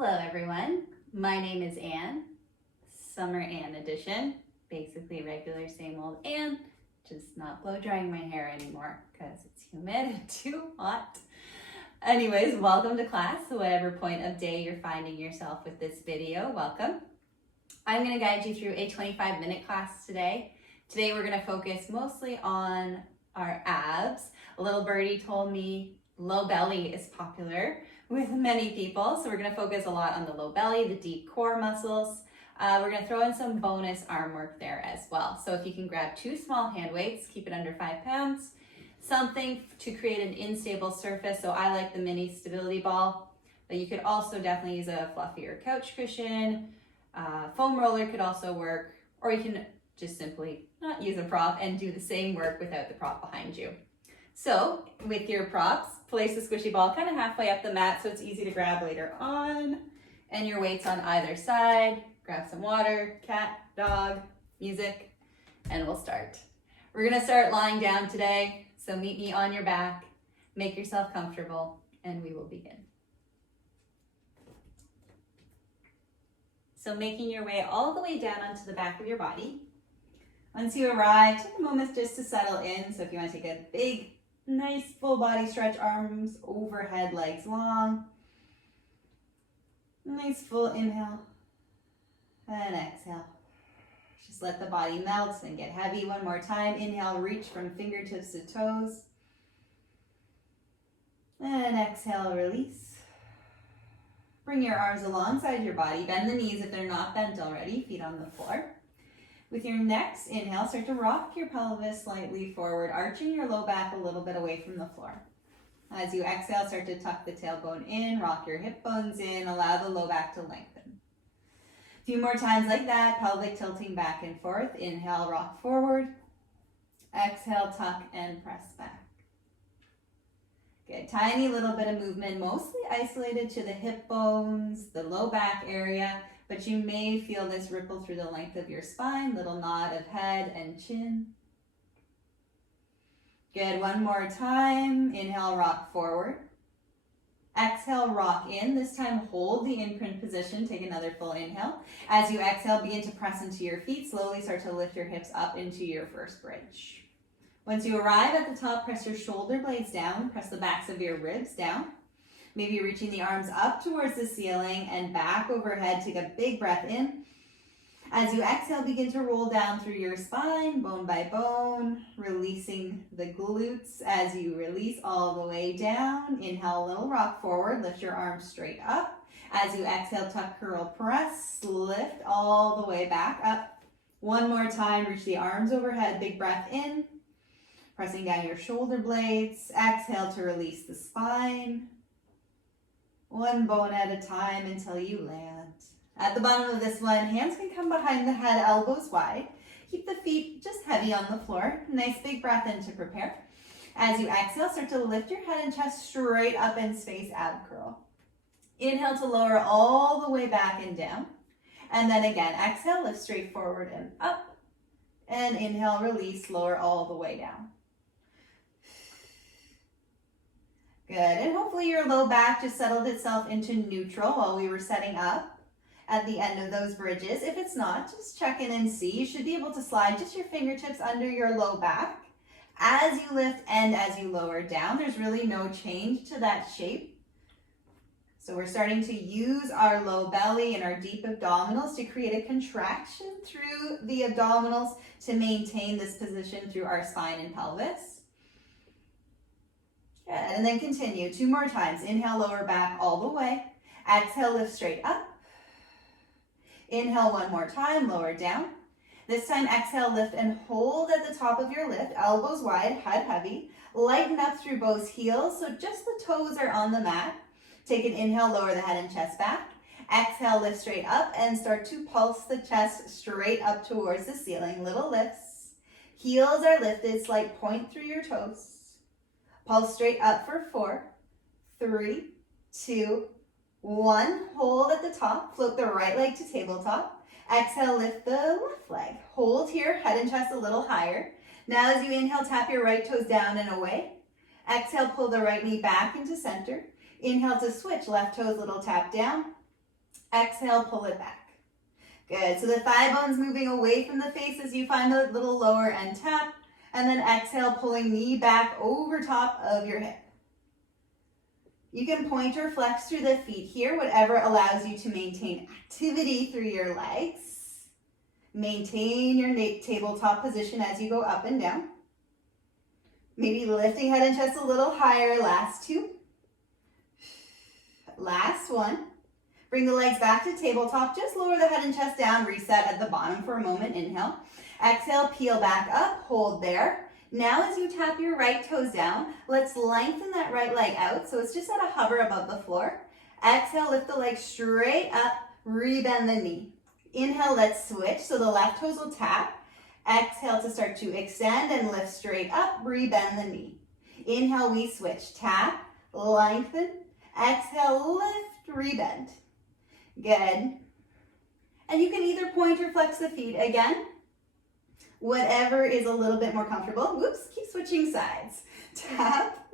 Hello everyone, my name is Anne, Summer Anne edition, basically regular same old Anne, just not blow drying my hair anymore because it's humid and too hot. Anyways, welcome to class, whatever point of day you're finding yourself with this video, welcome. I'm going to guide you through a 25-minute class today. Today we're going to focus mostly on our abs. A little birdie told me low belly is popular with many people, so we're going to focus a lot on the low belly, the deep core muscles. We're going to throw in some bonus arm work there as well. So if you can grab 2 small hand weights, keep it under 5 pounds, something to create an unstable surface. So I like the mini stability ball, but you could also definitely use a fluffier couch cushion. Foam roller could also work, or you can just simply not use a prop and do the same work without the prop behind you. So with your props, place the squishy ball kind of halfway up the mat so it's easy to grab later on, and your weights on either side. Grab some water, cat, dog, music, and we'll start. We're gonna start lying down today, so meet me on your back, make yourself comfortable, and we will begin. So making your way all the way down onto the back of your body. Once you arrive, take a moment just to settle in. So if you want to take a big, nice full body stretch, arms overhead, legs long. Nice full inhale and exhale. Just let the body melt and get heavy. One more time. Inhale, reach from fingertips to toes. And exhale, release. Bring your arms alongside your body. Bend the knees if they're not bent already. Feet on the floor. With your next inhale, start to rock your pelvis slightly forward, arching your low back a little bit away from the floor. As you exhale, start to tuck the tailbone in, rock your hip bones in, allow the low back to lengthen. A few more times like that, pelvic tilting back and forth. Inhale, rock forward. Exhale, tuck and press back. Good, tiny little bit of movement, mostly isolated to the hip bones, the low back area, but you may feel this ripple through the length of your spine, little nod of head and chin. Good, one more time. Inhale, rock forward. Exhale, rock in. This time, hold the imprint position. Take another full inhale. As you exhale, begin to press into your feet. Slowly start to lift your hips up into your first bridge. Once you arrive at the top, press your shoulder blades down. Press the backs of your ribs down. Maybe reaching the arms up towards the ceiling and back overhead. Take a big breath in. As you exhale, begin to roll down through your spine, bone by bone, releasing the glutes as you release all the way down. Inhale, little rock forward, lift your arms straight up. As you exhale, tuck, curl, press, lift all the way back up. One more time, reach the arms overhead, big breath in, pressing down your shoulder blades. Exhale to release the spine. One bone at a time until you land. At the bottom of this one, hands can come behind the head, elbows wide. Keep the feet just heavy on the floor. Nice big breath in to prepare. As you exhale, start to lift your head and chest straight up and space ab curl. Inhale to lower all the way back and down. And then again, exhale, lift straight forward and up. And inhale, release, lower all the way down. Good, and hopefully your low back just settled itself into neutral while we were setting up at the end of those bridges. If it's not, just check in and see. You should be able to slide just your fingertips under your low back as you lift and as you lower down. There's really no change to that shape. So we're starting to use our low belly and our deep abdominals to create a contraction through the abdominals to maintain this position through our spine and pelvis. Good, and then continue 2 more times. Inhale, lower back all the way. Exhale, lift straight up. Inhale 1 more time, lower down. This time, exhale, lift and hold at the top of your lift, elbows wide, head heavy. Lighten up through both heels, so just the toes are on the mat. Take an inhale, lower the head and chest back. Exhale, lift straight up and start to pulse the chest straight up towards the ceiling. Little lifts. Heels are lifted, slight point through your toes. Pulse straight up for 4, 3, 2, 1. Hold at the top. Float the right leg to tabletop. Exhale, lift the left leg. Hold here, head and chest a little higher. Now as you inhale, tap your right toes down and away. Exhale, pull the right knee back into center. Inhale to switch, left toes little tap down. Exhale, pull it back. Good. So the thigh bone's moving away from the face as you find the little lower end tap. And then exhale, pulling knee back over top of your hip. You can point or flex through the feet here, whatever allows you to maintain activity through your legs. Maintain your tabletop position as you go up and down. Maybe lifting head and chest a little higher. Last two. Last one. Bring the legs back to tabletop. Just lower the head and chest down. Reset at the bottom for a moment. Inhale. Exhale, peel back up. Hold there. Now as you tap your right toes down, let's lengthen that right leg out. So it's just at a hover above the floor. Exhale, lift the leg straight up. Rebend the knee. Inhale, let's switch. So the left toes will tap. Exhale to start to extend and lift straight up. Rebend the knee. Inhale, we switch. Tap, lengthen. Exhale, lift, rebend. Good. And you can either point or flex the feet again. Whatever is a little bit more comfortable. Whoops, keep switching sides. Tap,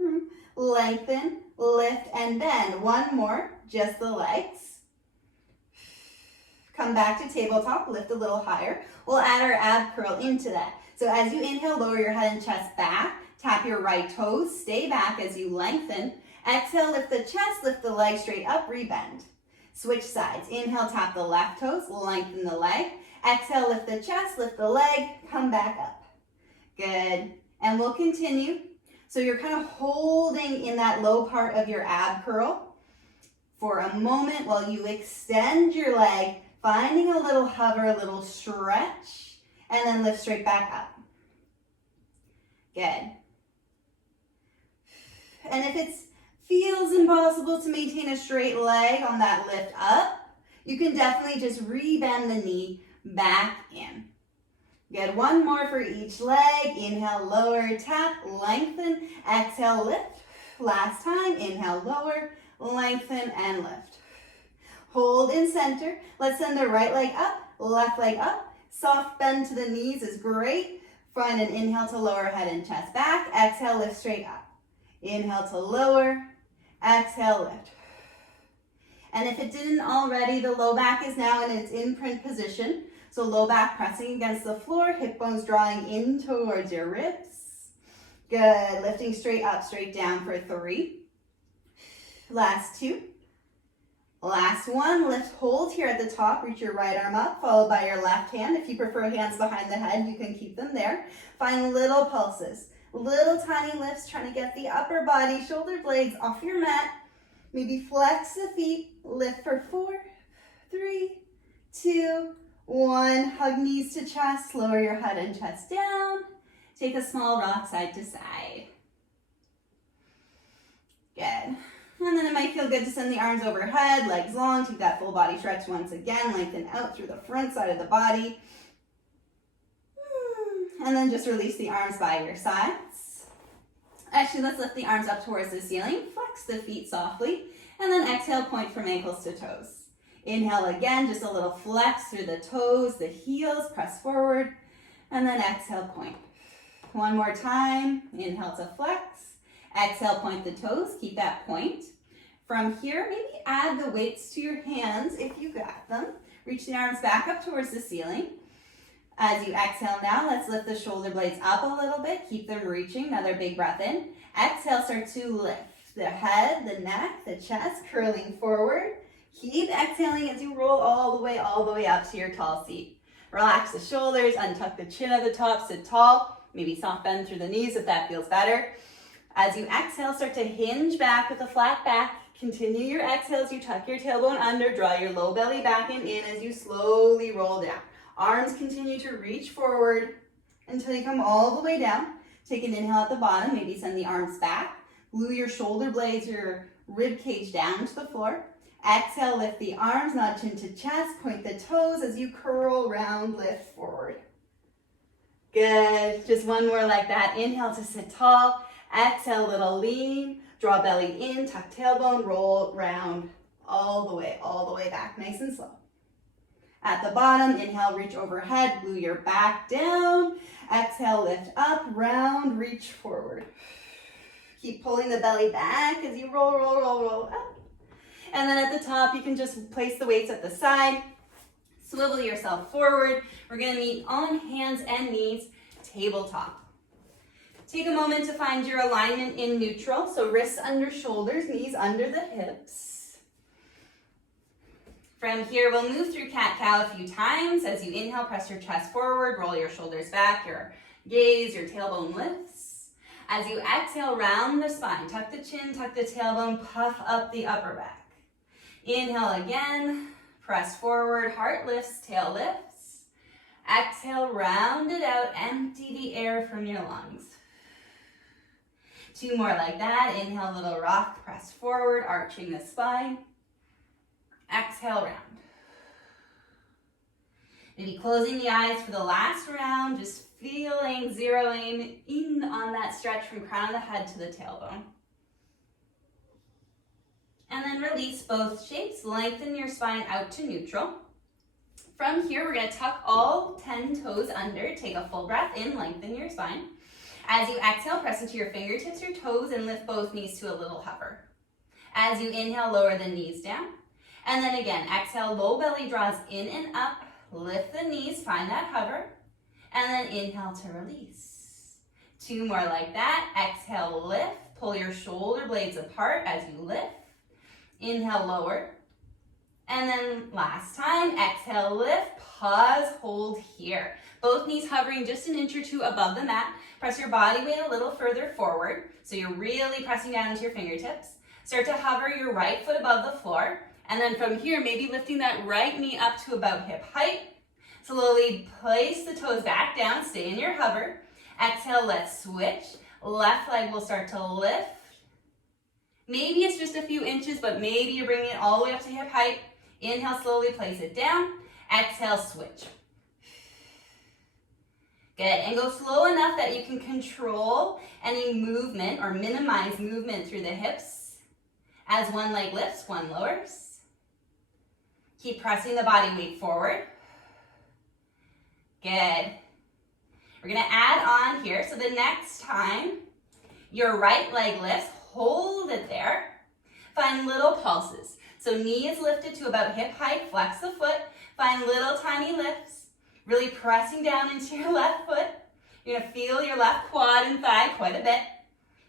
lengthen, lift, and bend. One more, just the legs. Come back to tabletop, lift a little higher. We'll add our ab curl into that. So as you inhale, lower your head and chest back. Tap your right toes, stay back as you lengthen. Exhale, lift the chest, lift the leg straight up, rebend. Switch sides. Inhale, tap the left toes, lengthen the leg. Exhale, lift the chest, lift the leg, come back up. Good. And we'll continue. So you're kind of holding in that low part of your ab curl for a moment while you extend your leg, finding a little hover, a little stretch, and then lift straight back up. Good. And if it feels impossible to maintain a straight leg on that lift up, you can definitely just rebend the knee back in. Good. One more for each leg. Inhale, lower, tap, lengthen. Exhale, lift. Last time. Inhale, lower, lengthen, and lift. Hold in center. Let's send the right leg up, left leg up. Soft bend to the knees is great. Find an inhale to lower head and chest back. Exhale, lift straight up. Inhale to lower. Exhale, lift. And if it didn't already, the low back is now in its imprint position. So low back pressing against the floor, hip bones drawing in towards your ribs. Good. Lifting straight up, straight down for 3. Last 2. Last 1. Lift, hold here at the top. Reach your right arm up, followed by your left hand. If you prefer hands behind the head, you can keep them there. Find little pulses, little tiny lifts, trying to get the upper body, shoulder blades off your mat. Maybe flex the feet. Lift for 4, 3, 2, 1. Hug knees to chest. Lower your head and chest down. Take a small rock side to side. Good. And then it might feel good to send the arms overhead, legs long. Take that full body stretch once again. Lengthen out through the front side of the body. And then just release the arms by your sides. Actually, let's lift the arms up towards the ceiling. Flex the feet softly. And then exhale, point from ankles to toes. Inhale again, just a little flex through the toes, the heels, press forward. And then exhale, point. One more time. Inhale to flex. Exhale, point the toes. Keep that point. From here, maybe add the weights to your hands if you got them. Reach the arms back up towards the ceiling. As you exhale now, let's lift the shoulder blades up a little bit. Keep them reaching. Another big breath in. Exhale, start to lift the head, the neck, the chest, curling forward. Keep exhaling as you roll all the way up to your tall seat. Relax the shoulders, untuck the chin at the top, sit tall. Maybe soft bend through the knees if that feels better. As you exhale, start to hinge back with a flat back. Continue your exhales. You tuck your tailbone under, draw your low belly back and in as you slowly roll down. Arms continue to reach forward until you come all the way down. Take an inhale at the bottom, maybe send the arms back. Glue your shoulder blades, your rib cage down to the floor. Exhale, lift the arms, nod chin to chest, point the toes as you curl round, lift forward. Good, just one more like that. Inhale to sit tall. Exhale, little lean, draw belly in, tuck tailbone, roll round all the way back, nice and slow. At the bottom, inhale, reach overhead, glue your back down. Exhale, lift up, round, reach forward. Keep pulling the belly back as you roll up. And then at the top, you can just place the weights at the side. Swivel yourself forward. We're gonna meet on hands and knees, tabletop. Take a moment to find your alignment in neutral. So wrists under shoulders, knees under the hips. From here, we'll move through cat-cow a few times. As you inhale, press your chest forward, roll your shoulders back, your gaze, your tailbone lifts. As you exhale, round the spine, tuck the chin, tuck the tailbone, puff up the upper back. Inhale again, press forward, heart lifts, tail lifts. Exhale, round it out, empty the air from your lungs. 2 more like that. Inhale, little rock, press forward, arching the spine. Exhale, round. Maybe closing the eyes for the last round, just feeling, zeroing in on that stretch from crown of the head to the tailbone. And then release both shapes, lengthen your spine out to neutral. From here, we're gonna tuck all 10 toes under, take a full breath in, lengthen your spine. As you exhale, press into your fingertips or toes and lift both knees to a little hover. As you inhale, lower the knees down. And then again, exhale, low belly draws in and up, lift the knees, find that hover. And then inhale to release. 2 more like that. Exhale, lift, pull your shoulder blades apart as you lift. Inhale, lower. And then last time, exhale, lift, pause, hold here. Both knees hovering just an inch or 2 above the mat. Press your body weight a little further forward, so you're really pressing down into your fingertips. Start to hover your right foot above the floor, and then from here, maybe lifting that right knee up to about hip height. Slowly place the toes back down, stay in your hover. Exhale, let's switch. Left leg will start to lift. Maybe it's just a few inches, but maybe you're bringing it all the way up to hip height. Inhale, slowly place it down. Exhale, switch. Good, and go slow enough that you can control any movement or minimize movement through the hips. As one leg lifts, one lowers. Keep pressing the body weight forward. Good. We're gonna add on here. So the next time your right leg lifts, hold it there. Find little pulses. So knee is lifted to about hip height, flex the foot. Find little tiny lifts. Really pressing down into your left foot. You're gonna feel your left quad and thigh quite a bit.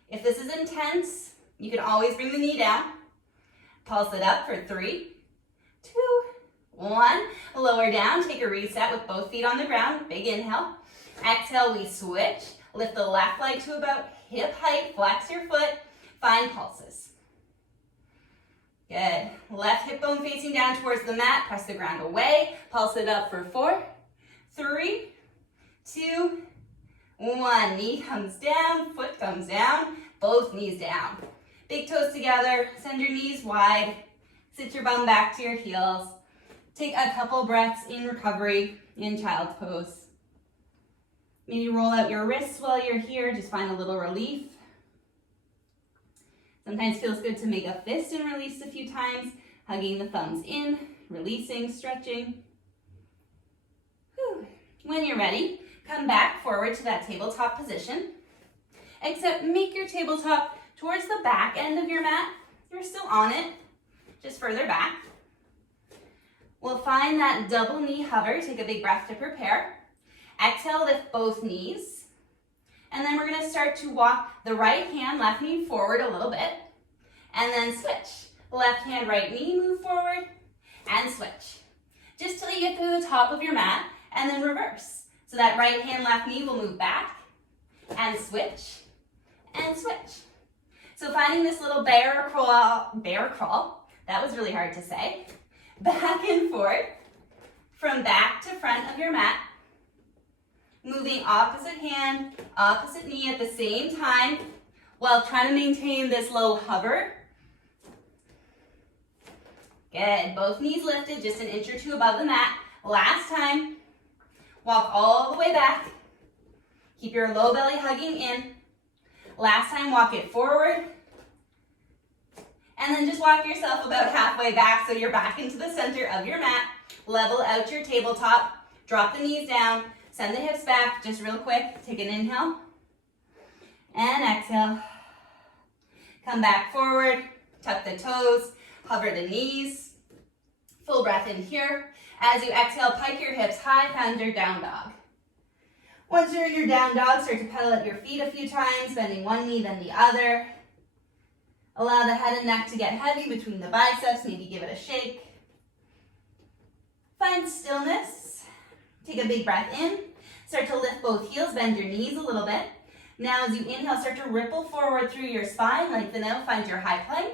If this is intense, you can always bring the knee down. Pulse it up for 3, 2, 1. Lower down, take a reset with both feet on the ground. Big inhale. Exhale, we switch. Lift the left leg to about hip height, flex your foot. Find pulses. Good. Left hip bone facing down towards the mat. Press the ground away. Pulse it up for 4, 3, 2, 1. Knee comes down, foot comes down, both knees down. Big toes together, send your knees wide, sit your bum back to your heels. Take a couple breaths in recovery in child's pose. Maybe roll out your wrists while you're here, just find a little relief. Sometimes it feels good to make a fist and release a few times, hugging the thumbs in, releasing, stretching. Whew. When you're ready, come back forward to that tabletop position, except make your tabletop towards the back end of your mat. You're still on it, just further back. We'll find that double knee hover. Take a big breath to prepare. Exhale, lift both knees. And then we're gonna start to walk the right hand, left knee forward a little bit. And then switch. Left hand, right knee, move forward and switch. Just till you get to the top of your mat and then reverse. So that right hand, left knee will move back and switch and switch. So finding this little bear crawl, that was really hard to say. Back and forth, from back to front of your mat. Moving opposite hand, opposite knee at the same time, while trying to maintain this low hover. Good, both knees lifted, just an inch or 2 above the mat. Last time, walk all the way back. Keep your low belly hugging in. Last time, walk it forward. And then just walk yourself about halfway back so you're back into the center of your mat. Level out your tabletop. Drop the knees down. Send the hips back just real quick. Take an inhale. And exhale. Come back forward. Tuck the toes. Hover the knees. Full breath in here. As you exhale, pike your hips high, find your down dog. Once you're in your down dog, start to pedal at your feet a few times, bending one knee, then the other. Allow the head and neck to get heavy between the biceps, maybe give it a shake. Find stillness. Take a big breath in. Start to lift both heels, bend your knees a little bit. Now as you inhale, start to ripple forward through your spine, lengthen out, find your high plank.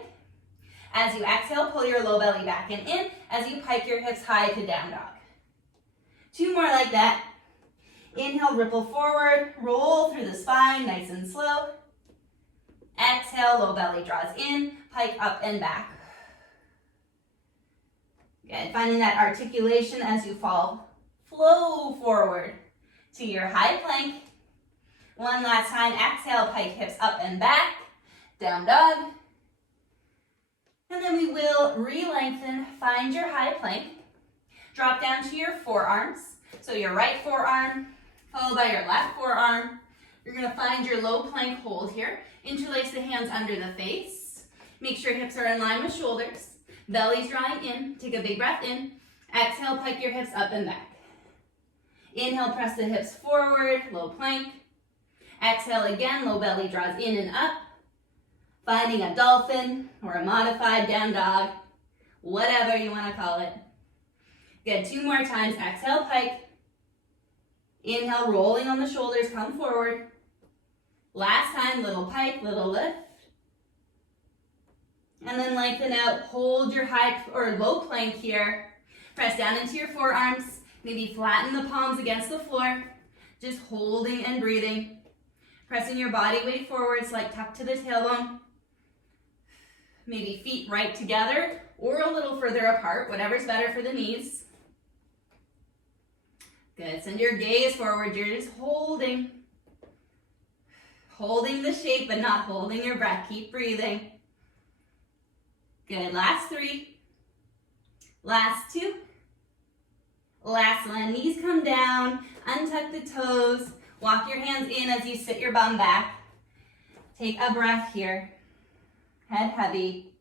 As you exhale, pull your low belly back and in as you pike your hips high to down dog. 2 more like that. Inhale, ripple forward, roll through the spine, nice and slow. Exhale, low belly draws in, pike up and back. Good, finding that articulation as you fall, flow forward to your high plank. One last time, exhale, pike hips up and back, down dog. And then we will re-lengthen, find your high plank. Drop down to your forearms. So your right forearm, followed by your left forearm. You're gonna find your low plank hold here. Interlace the hands under the face. Make sure hips are in line with shoulders. Belly's drawing in. Take a big breath in. Exhale, pike your hips up and back. Inhale, press the hips forward, low plank. Exhale again, low belly draws in and up. Finding a dolphin or a modified down dog, whatever you want to call it. Good, 2 more times. Exhale, pike. Inhale, rolling on the shoulders, come forward. Last time, little pike, little lift. And then lengthen out, hold your high or low plank here. Press down into your forearms. Maybe flatten the palms against the floor. Just holding and breathing. Pressing your body weight forwards, like tuck to the tailbone. Maybe feet right together or a little further apart, whatever's better for the knees. Good, send your gaze forward, you're just holding. Holding the shape, but not holding your breath, keep breathing. Good, last 3. Last 2. Last one, knees come down, untuck the toes, walk your hands in as you sit your bum back. Take a breath here. Head heavy,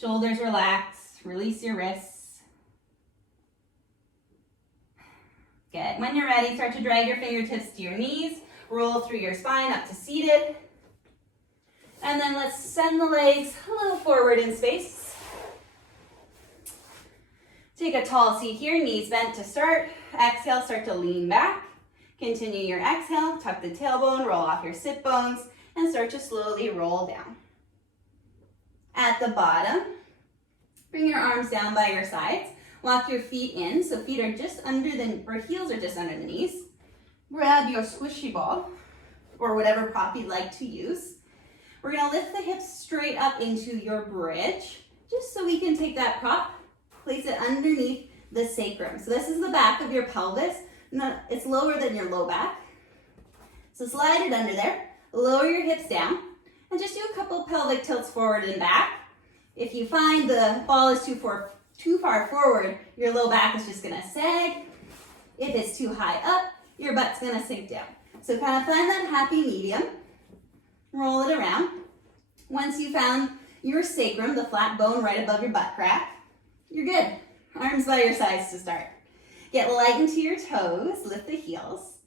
shoulders relax, release your wrists. Good. When you're ready, start to drag your fingertips to your knees, roll through your spine up to seated. And then let's send the legs a little forward in space. Take a tall seat here, knees bent to start. Exhale, start to lean back. Continue your exhale, tuck the tailbone, roll off your sit bones, and start to slowly roll down. At the bottom, bring your arms down by your sides. Walk your feet in, so feet are just under or heels are just under the knees. Grab your squishy ball, or whatever prop you'd like to use. We're gonna lift the hips straight up into your bridge, just so we can take that prop, place it underneath the sacrum. So this is the back of your pelvis. It's lower than your low back. So slide it under there, lower your hips down, and just do a couple pelvic tilts forward and back. If you find the ball is too far forward, your low back is just gonna sag. If it's too high up, your butt's gonna sink down. So kind of find that happy medium. Roll it around. Once you found your sacrum, the flat bone right above your butt crack, you're good. Arms by your sides to start. Get light into your toes, lift the heels.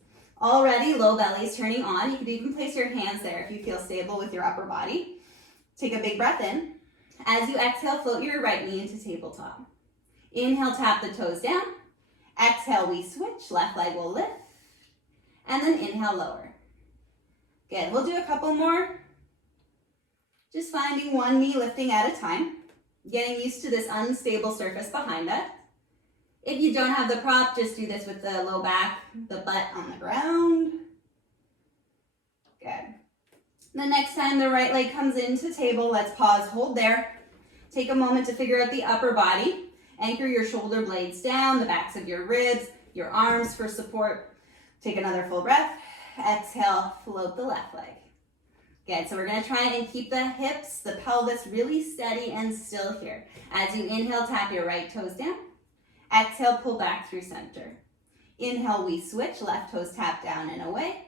Already low belly is turning on. You could even place your hands there if you feel stable with your upper body. Take a big breath in. As you exhale, float your right knee into tabletop. Inhale, tap the toes down. Exhale, we switch. Left leg will lift. And then inhale, lower. Good. We'll do a couple more. Just finding one knee lifting at a time. Getting used to this unstable surface behind us. If you don't have the prop, just do this with the low back, the butt on the ground. Good. The next time the right leg comes into table, let's pause, hold there. Take a moment to figure out the upper body. Anchor your shoulder blades down, the backs of your ribs, your arms for support. Take another full breath. Exhale, float the left leg. Good, so we're gonna try and keep the hips, the pelvis really steady and still here. As you inhale, tap your right toes down. Exhale, pull back through center. Inhale, we switch, left toes tap down and away.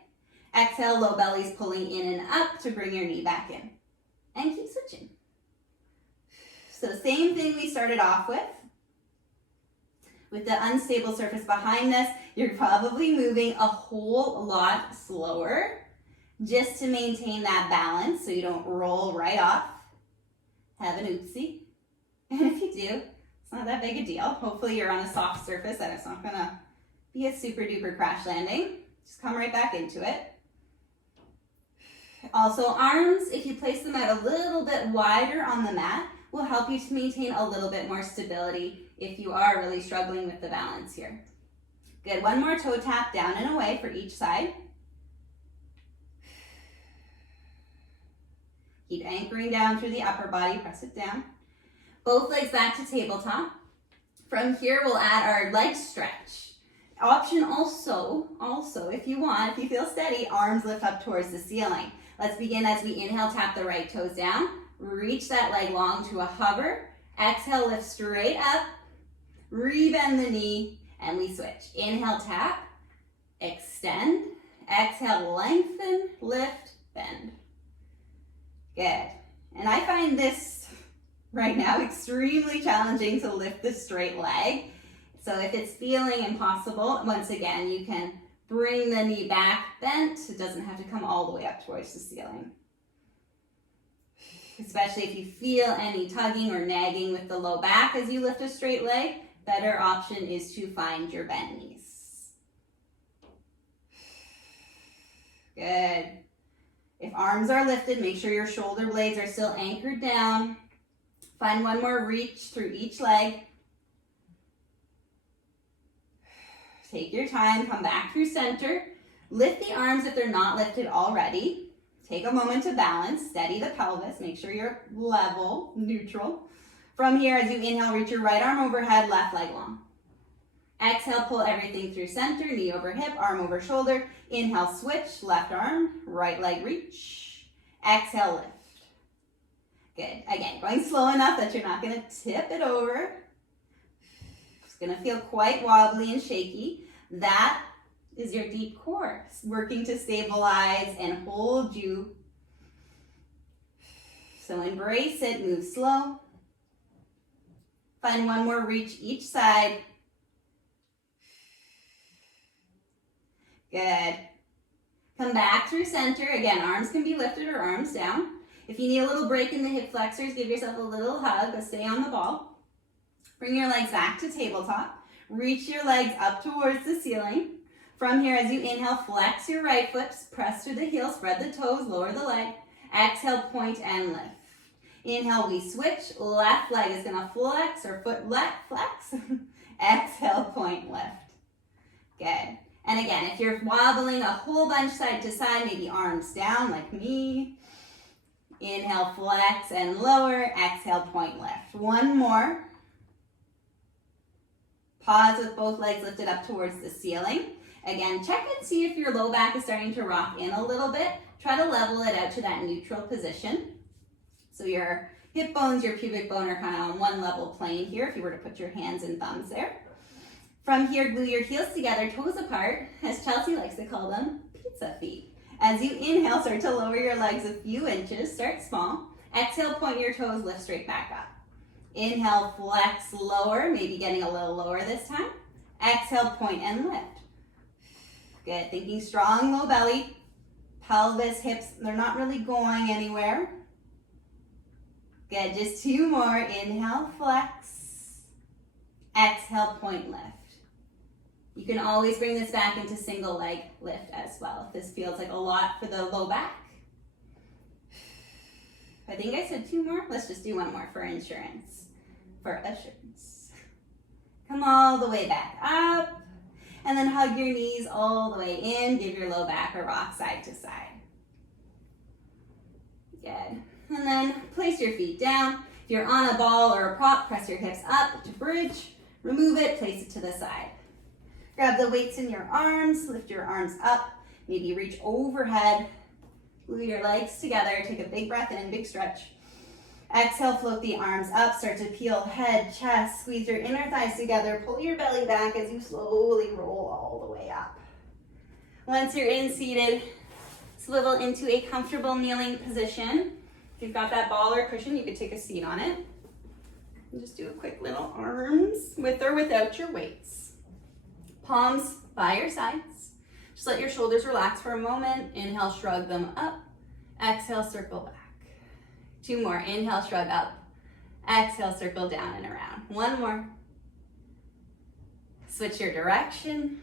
Exhale, low belly's pulling in and up to bring your knee back in. And keep switching. So same thing we started off with. With the unstable surface behind this, you're probably moving a whole lot slower just to maintain that balance so you don't roll right off. Have an oopsie. And if you do, it's not that big a deal. Hopefully you're on a soft surface and it's not gonna be a super duper crash landing. Just come right back into it. Also, arms, if you place them out a little bit wider on the mat, will help you to maintain a little bit more stability if you are really struggling with the balance here. Good, one more toe tap down and away for each side. Keep anchoring down through the upper body, press it down. Both legs back to tabletop. From here, we'll add our leg stretch. Option also, if you want, if you feel steady, arms lift up towards the ceiling. Let's begin as we inhale, tap the right toes down. Reach that leg long to a hover. Exhale, lift straight up. Rebend the knee, and we switch. Inhale, tap. Extend. Exhale, lengthen, lift, bend. Good. And I find this right now extremely challenging to lift the straight leg. So if it's feeling impossible, once again, you can bring the knee back bent. It doesn't have to come all the way up towards the ceiling. Especially if you feel any tugging or nagging with the low back as you lift a straight leg, better option is to find your bent knees. Good. If arms are lifted, make sure your shoulder blades are still anchored down. Find one more reach through each leg. Take your time, come back through center. Lift the arms if they're not lifted already. Take a moment to balance, steady the pelvis, make sure you're level, neutral. From here, as you inhale, reach your right arm overhead, left leg long. Exhale, pull everything through center, knee over hip, arm over shoulder. Inhale, switch, left arm, right leg reach. Exhale, lift. Good. Again, going slow enough that you're not gonna tip it over. It's gonna feel quite wobbly and shaky. That is your deep core, working to stabilize and hold you. So embrace it, move slow. Find one more reach each side. Good. Come back through center. Again, arms can be lifted or arms down. If you need a little break in the hip flexors, give yourself a little hug, but stay on the ball. Bring your legs back to tabletop. Reach your legs up towards the ceiling. From here, as you inhale, flex your right foot, press through the heel, spread the toes, lower the leg. Exhale, point and lift. Inhale, we switch. Left leg is gonna flex, or foot left flex. Exhale, point, lift. Good. And again, if you're wobbling a whole bunch side to side, maybe arms down like me. Inhale, flex and lower. Exhale, point, lift. One more. Pause with both legs lifted up towards the ceiling. Again, check and see if your low back is starting to rock in a little bit. Try to level it out to that neutral position. So your hip bones, your pubic bone are kind of on one level plane here if you were to put your hands and thumbs there. From here, glue your heels together, toes apart, as Chelsea likes to call them, pizza feet. As you inhale, start to lower your legs a few inches, start small. Exhale, point your toes, lift straight back up. Inhale, flex, lower, maybe getting a little lower this time. Exhale, point and lift. Good, thinking strong, low belly. Pelvis, hips, they're not really going anywhere. Good, just two more. Inhale, flex. Exhale, point, lift. You can always bring this back into single leg lift as well if this feels like a lot for the low back. I think I said two more. Let's just do one more for insurance. For assurance. Come all the way back up. And then hug your knees all the way in. Give your low back a rock side to side. Good. And then place your feet down. If you're on a ball or a prop, press your hips up to bridge. Remove it, place it to the side. Grab the weights in your arms, lift your arms up, maybe reach overhead. Glue your legs together, take a big breath in, big stretch. Exhale, float the arms up, start to peel head, chest, squeeze your inner thighs together, pull your belly back as you slowly roll all the way up. Once you're in seated, swivel into a comfortable kneeling position. If you've got that ball or cushion, you could take a seat on it. And just do a quick little arms with or without your weights. Palms by your sides. Just let your shoulders relax for a moment. Inhale, shrug them up. Exhale, circle back. 2 more. Inhale, shrug up. Exhale, circle down and around. 1 more. Switch your direction.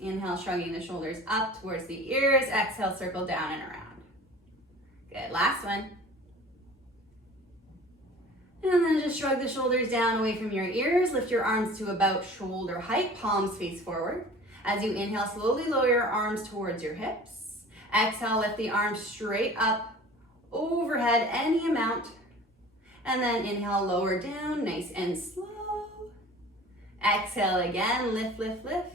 Inhale, shrugging the shoulders up towards the ears. Exhale, circle down and around. Good. Last one. And then just shrug the shoulders down away from your ears. Lift your arms to about shoulder height. Palms face forward. As you inhale, slowly lower your arms towards your hips. Exhale, lift the arms straight up, overhead, any amount. And then inhale, lower down, nice and slow. Exhale again, lift, lift, lift.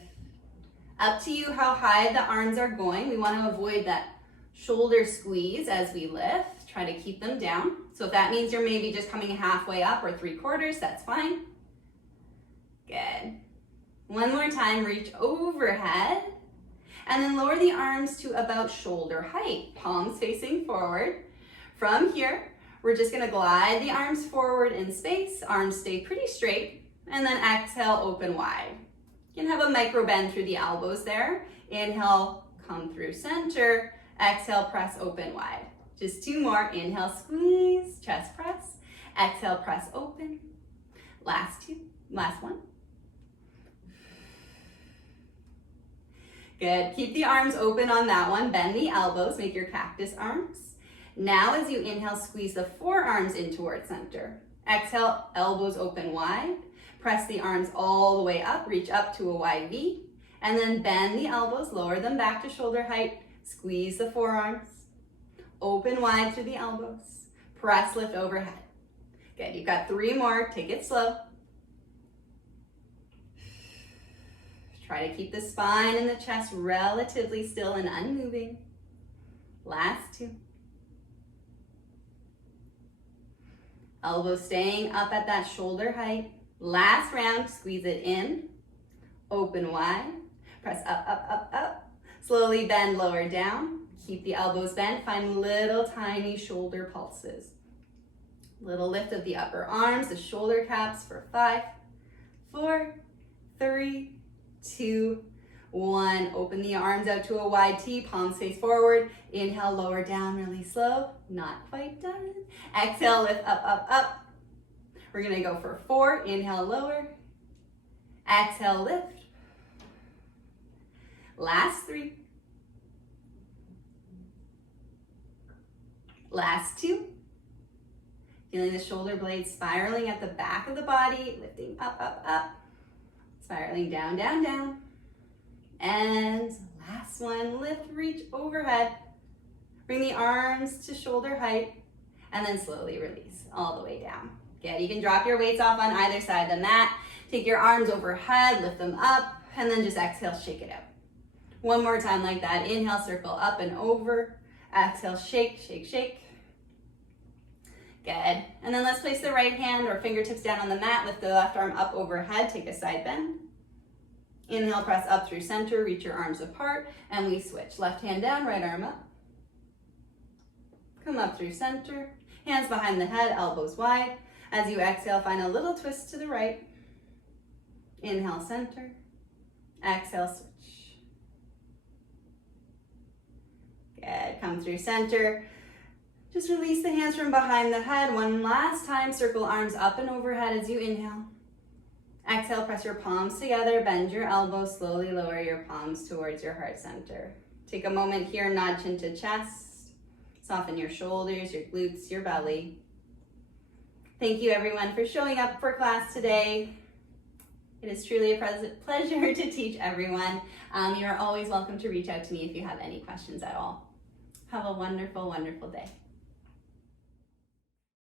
Up to you how high the arms are going. We want to avoid that shoulder squeeze as we lift. Try to keep them down. So if that means you're maybe just coming halfway up or 3/4, that's fine. Good. 1 more time, reach overhead. And then lower the arms to about shoulder height. Palms facing forward. From here, we're just going to glide the arms forward in space. Arms stay pretty straight. And then exhale, open wide. You can have a micro bend through the elbows there. Inhale, come through center. Exhale, press open wide. Just 2 more. Inhale, squeeze, chest press. Exhale, press open. Last 2. Last 1. Good. Keep the arms open on that one. Bend the elbows. Make your cactus arms. Now as you inhale, squeeze the forearms in towards center. Exhale, elbows open wide. Press the arms all the way up. Reach up to a wide V. And then bend the elbows. Lower them back to shoulder height. Squeeze the forearms. Open wide through the elbows. Press, lift overhead. Good. You've got 3 more. Take it slow. Try to keep the spine and the chest relatively still and unmoving. Last 2. Elbows staying up at that shoulder height. Last round, squeeze it in. Open wide. Press up, up, up, up. Slowly bend lower down. Keep the elbows bent. Find little tiny shoulder pulses. Little lift of the upper arms, the shoulder caps for 5, 4, 3, 2, 1. Open the arms out to a wide T, palms face forward. Inhale, lower down really slow. Not quite done. Exhale, lift up, up, up. We're gonna go for 4. Inhale, lower. Exhale, lift. Last 3. Last 2. Feeling the shoulder blades spiraling at the back of the body, lifting up, up, up. Spiraling down, down, down. And last one, lift, reach overhead. Bring the arms to shoulder height and then slowly release all the way down. Good, you can drop your weights off on either side of the mat. Take your arms overhead, lift them up, and then just exhale, shake it out. 1 more time like that. Inhale, circle up and over. Exhale, shake, shake, shake. Good. And then let's place the right hand or fingertips down on the mat. Lift the left arm up overhead. Take a side bend. Inhale, press up through center. Reach your arms apart. And we switch. Left hand down, right arm up. Come up through center. Hands behind the head, elbows wide. As you exhale, find a little twist to the right. Inhale, center. Exhale, switch. Good. Come through center. Just release the hands from behind the head. 1 last time. Circle arms up and overhead as you inhale. Exhale, press your palms together. Bend your elbows. Slowly lower your palms towards your heart center. Take a moment here. Nod chin to chest. Soften your shoulders, your glutes, your belly. Thank you everyone for showing up for class today. It is truly a pleasure to teach everyone. You are always welcome to reach out to me if you have any questions at all. Have a wonderful, wonderful day.